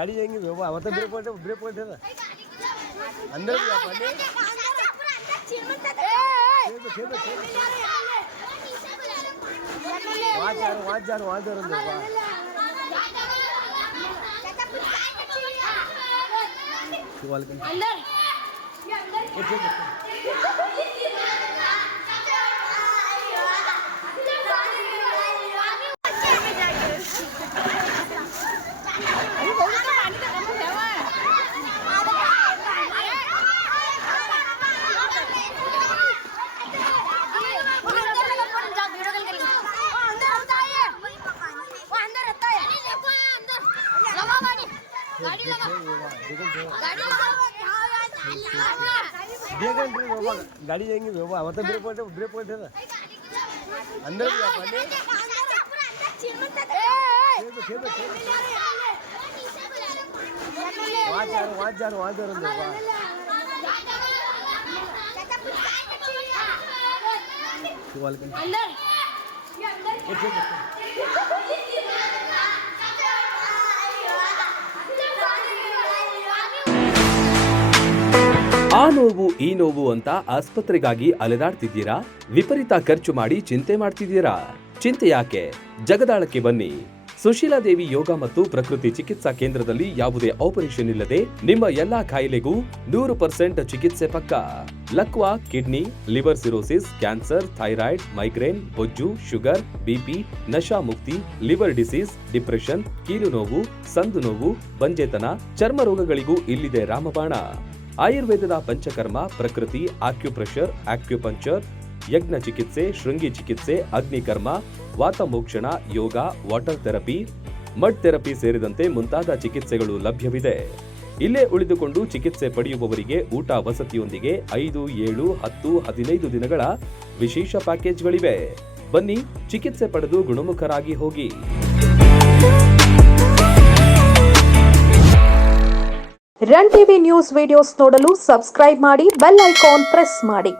गाड़ी जाएंगे मतलब ब्रेक पॉइंट है ना अंदर भी वहाँ जा गाड़ी जाएंगे मतलब ब्रेक पॉइंट है ना अंदर भी वहाँ जा ಆ ನೋವು ಈ ನೋವು ಅಂತ ಆಸ್ಪತ್ರೆಗಾಗಿ ಅಲೆದಾಡ್ತಿದ್ದೀರಾ? ವಿಪರೀತ ಖರ್ಚು ಮಾಡಿ ಚಿಂತೆ ಮಾಡ್ತಿದ್ದೀರಾ? ಚಿಂತೆ ಯಾಕೆ? ಜಗದಾಳಕ್ಕೆ ಬನ್ನಿ. ಸುಶೀಲಾದೇವಿ ಯೋಗ ಮತ್ತು ಪ್ರಕೃತಿ ಚಿಕಿತ್ಸಾ ಕೇಂದ್ರದಲ್ಲಿ ಯಾವುದೇ ಆಪರೇಷನ್ ಇಲ್ಲದೆ ನಿಮ್ಮ ಎಲ್ಲಾ ಕಾಯಿಲೆಗೂ 100% ಚಿಕಿತ್ಸೆ ಪಕ್ಕ. ಲಕ್ವಾ, kidney, liver cirrhosis, cancer, thyroid, migraine, ಬೊಜ್ಜು, ಶುಗರ್, ಬಿಪಿ, ನಶಾ ಮುಕ್ತಿ, ಲಿವರ್ ಡಿಸೀಸ್, ಡಿಪ್ರೆಷನ್, ಕೀಲು ನೋವು, ಸಂದು ನೋವು, ಬಂಜೆತನ, ಚರ್ಮ ರೋಗಗಳಿಗೂ ಇಲ್ಲಿದೆ ರಾಮಬಾಣ. ಆಯುರ್ವೇದದ ಪಂಚಕರ್ಮ, ಪ್ರಕೃತಿ, ಆಕ್ಯುಪ್ರೆಷರ್, ಆಕ್ಯುಪಂಕ್ಚರ್, ಯಜ್ಞ ಚಿಕಿತ್ಸೆ, ಶೃಂಗಿ ಚಿಕಿತ್ಸೆ, ಅಗ್ನಿಕರ್ಮ, ವಾತಮೋಕ್ಷಣ, ಯೋಗ, ವಾಟರ್ ಥೆರಪಿ, ಮಡ್ ಥೆರಪಿ ಸೇರಿದಂತೆ ಮುಂತಾದ ಚಿಕಿತ್ಸೆಗಳು ಲಭ್ಯವಿದೆ. ಇಲ್ಲೇ ಉಳಿದುಕೊಂಡು ಚಿಕಿತ್ಸೆ ಪಡೆಯುವವರಿಗೆ ಊಟ ವಸತಿಯೊಂದಿಗೆ 5, 7, 10, 15 ದಿನಗಳ ವಿಶೇಷ ಪ್ಯಾಕೇಜ್ಗಳಿವೆ. ಬನ್ನಿ, ಚಿಕಿತ್ಸೆ ಪಡೆದು ಗುಣಮುಖರಾಗಿ ಹೋಗಿ. ರನ್ ಟಿವಿ ನ್ಯೂಸ್ ವಿಡಿಯೋಸ್ ನೋಡಲು ಸಬ್ಸ್ಕ್ರೈಬ್ ಮಾಡಿ, ಬೆಲ್ ಐಕಾನ್ ಪ್ರೆಸ್ ಮಾಡಿ.